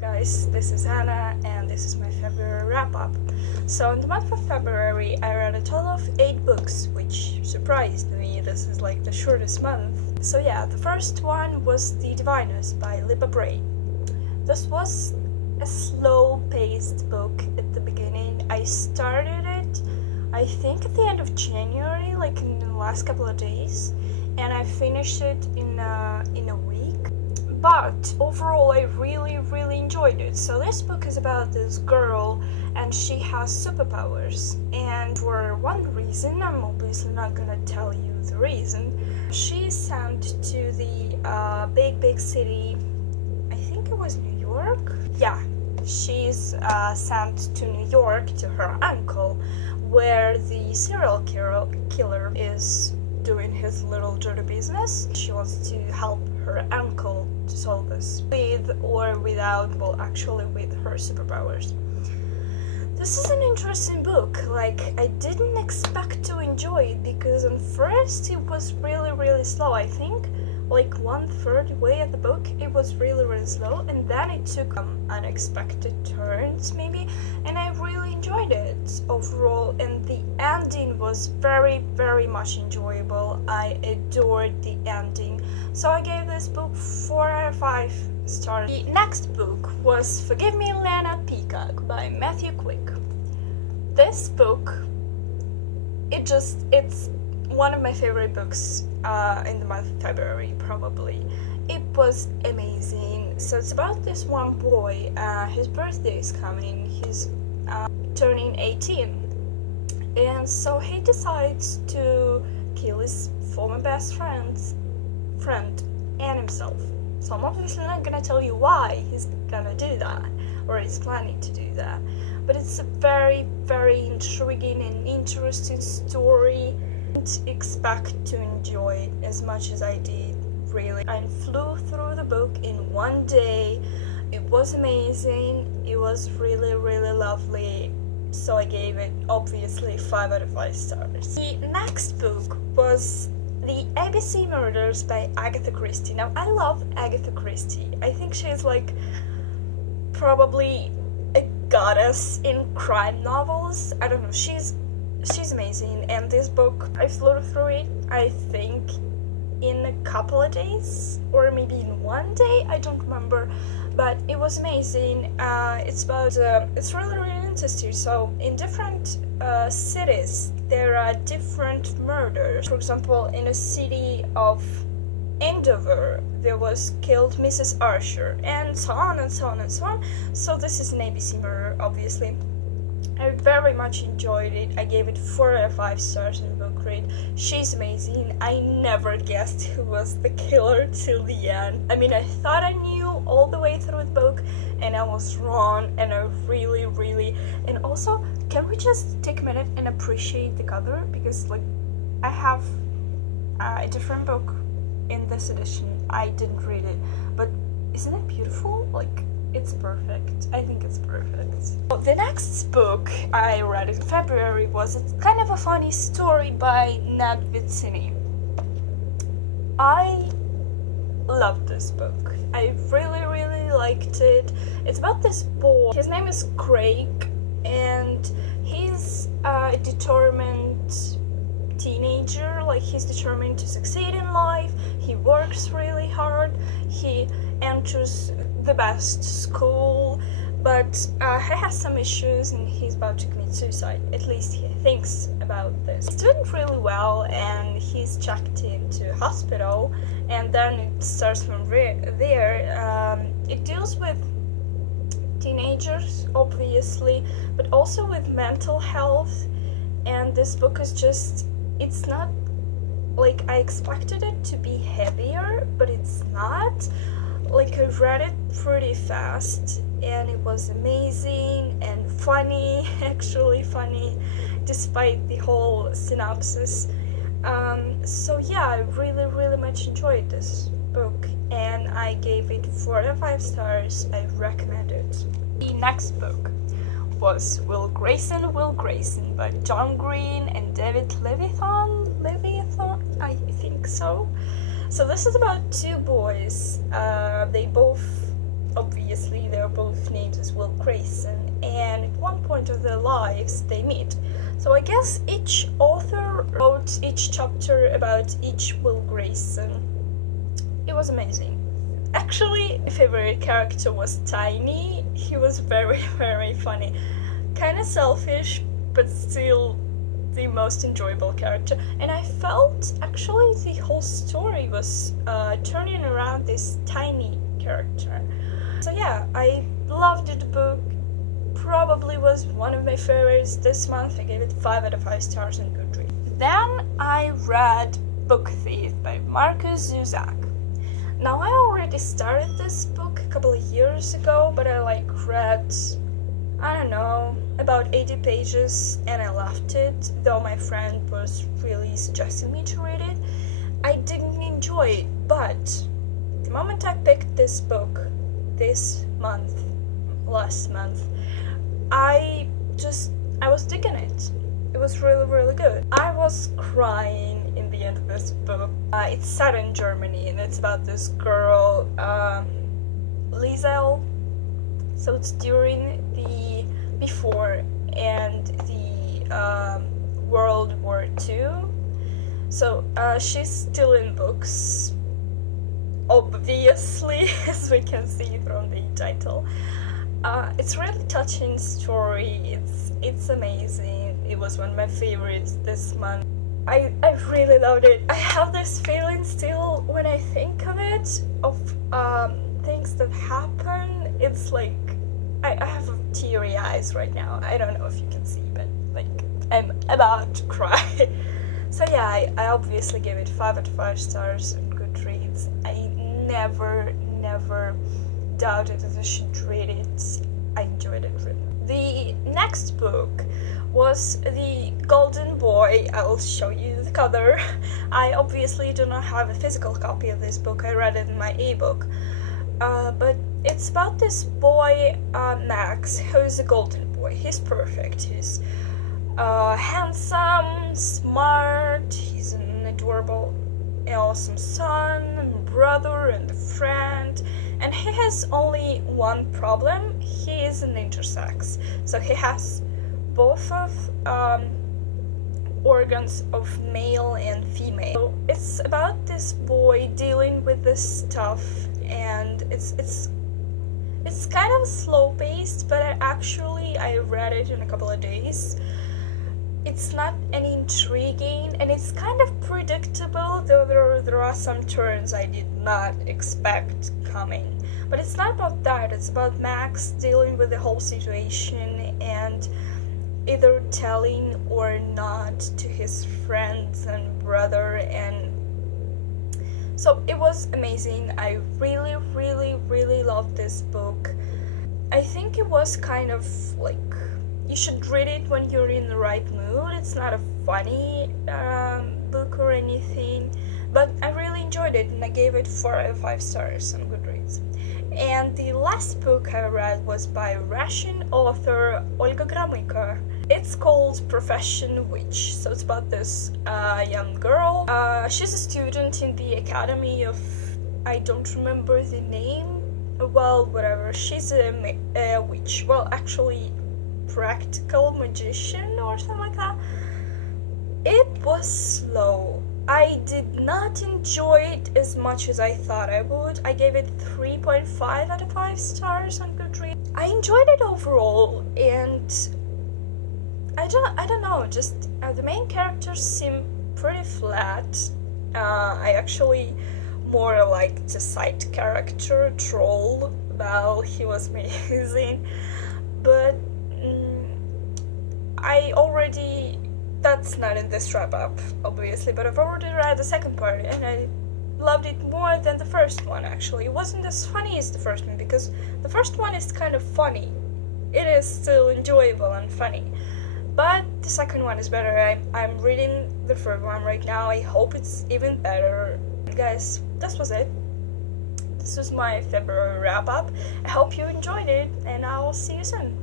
guys, this is Anna and this is my February wrap-up. So in the month of February I read a total of 8 books, which surprised me. This is like the shortest month. So yeah, the first one was The Diviners by Libba Bray. This was a slow-paced book at the beginning. I started it, I think at the end of January, like in the last couple of days, and I finished it in a week. But overall I really enjoyed it. So this book is about this girl and she has superpowers, and for one reason, I'm obviously not gonna tell you the reason, she's sent to the big city, I think it was New York? Yeah, she's sent to New York to her uncle, where the serial killer is doing his little dirty business. She wants to help her uncle to solve this, with or without, well, actually with her superpowers. This is an interesting book. Like, I didn't expect to enjoy it because at first it was really slow. I think like 1/3 way of the book it was really slow, and then it took unexpected turns maybe, and I really enjoyed it overall, and the ending was very much enjoyable. I adored the ending, so I gave this book 4 out of 5 stars. The next book was Forgive Me, Leonard Peacock by Matthew Quick. This book, it's one of my favorite books in the month of February, probably. It was amazing. So it's about this one boy, his birthday is coming, he's turning 18, and so he decides to kill his former best friend and himself. So I'm obviously not gonna tell you why he's gonna do that, or he's planning to do that, but it's a very intriguing and interesting story. Expect to enjoy it as much as I did, really. I flew through the book in one day. It was amazing. It was really lovely, so I gave it obviously 5 out of 5 stars. The next book was The ABC Murders by Agatha Christie. Now, I love Agatha Christie. I think she's like probably a goddess in crime novels. I don't know, she's amazing, and this book, I flew through it, I think, in a couple of days, or maybe in one day, I don't remember, but it was amazing. It's about, it's really interesting. So in different cities, there are different murders. For example, in a city of Andover, there was killed Mrs. Archer, and so on and so on and so on. So this is an ABC murder, obviously. I very much enjoyed it. I gave it 4 out of 5 stars in book read. She's amazing. I never guessed who was the killer till the end. I mean, I thought I knew all the way through the book, and I was wrong, and I really... And also, can we just take a minute and appreciate the cover? Because, like, I have a different book in this edition. I didn't read it, but isn't it beautiful? Like, it's perfect. I think it's perfect. Well, the next book I read in February was kind of a funny story by Ned Vizzini. I loved this book. I really liked it. It's about this boy. His name is Craig, and he's a determined teenager. Like, he's determined to succeed in life. He works really hard. He enters the best school, but he has some issues and he's about to commit suicide. At least he thinks about this. He's doing really well, and he's checked into hospital, and then it starts from there. It deals with teenagers, obviously, but also with mental health, and this book is just, it's not like I expected it to be heavier, but it's not. Like, I read it pretty fast, and it was amazing and funny, actually funny, despite the whole synopsis. So yeah, I really much enjoyed this book, and I gave it 4 out of 5 stars. I recommend it. The next book was Will Grayson by John Green and David Levithan, I think so. So this is about 2 boys. They both obviously they're both named as Will Grayson, and at one point of their lives they meet. So I guess each author wrote each chapter about each Will Grayson. It was amazing. Actually, my favorite character was Tiny. He was very, very funny. Kinda selfish, but still the most enjoyable character. And I felt actually the whole story was turning around this Tiny character. So yeah, I loved the book. Probably was one of my favorites this month. I gave it 5 out of 5 stars on Goodreads. Then I read Book Thief by Marcus Zusak. Now I already started this book a couple of years ago, but I read, I don't know, about 80 pages and I left it, though my friend was really suggesting me to read it. I didn't enjoy it, but the moment I picked this book last month, I was digging it. It was really, really good. I was crying in the end of this book. It's set in Germany and it's about this girl, Liesel. So it's during the before and the World War II. So she's still in books, obviously, as we can see from the title. It's a really touching story. It's amazing. It was one of my favorites this month. I really loved it. I have this feeling still when I think of it, of things that happen. It's like I have teary eyes right now. I don't know if you can see, but I'm about to cry. So yeah, I obviously gave it 5 out of 5 stars on Goodreads. I never doubted that I should read it. I enjoyed it really. The next book was The Golden Boy. I will show you the cover. I obviously do not have a physical copy of this book. I read it in my ebook. But it's about this boy, Max, who's a golden boy. He's perfect. He's handsome, smart, he's an adorable, awesome son, and brother, and a friend. And he has only one problem. He is an intersex. So he has both of organs of male and female. So it's about this boy dealing with this stuff, and it's kind of slow paced, but I read it in a couple of days. It's not any intriguing, and it's kind of predictable, though there are some turns I did not expect coming. But it's not about that. It's about Max dealing with the whole situation and either telling or not to his friends and brother, and so it was amazing. I really loved this book. I think it was kind of like, you should read it when you're in the right mood. It's not a funny book or anything, but I really enjoyed it and I gave it 4 out of 5 stars on Goodreads. And the last book I read was by Russian author Olga Gromyko. It's called Profession Witch. So it's about this young girl. She's a student in the Academy of, I don't remember the name. Well, whatever. She's a witch. Well, actually, practical magician or something like that. It was slow. I did not enjoy it as much as I thought I would. I gave it 3.5 out of 5 stars on Goodreads. I enjoyed it overall, and I don't know, just the main characters seem pretty flat. I actually more liked the side character, Troll. Well, he was amazing, but that's not in this wrap-up, obviously, but I've already read the second part, and I loved it more than the first one, actually. It wasn't as funny as the first one, because the first one is kind of funny. It is still enjoyable and funny, but the second one is better. I'm reading the third one right now. I hope it's even better. Guys, this was it. This was my February wrap-up. I hope you enjoyed it, and I'll see you soon. Bye!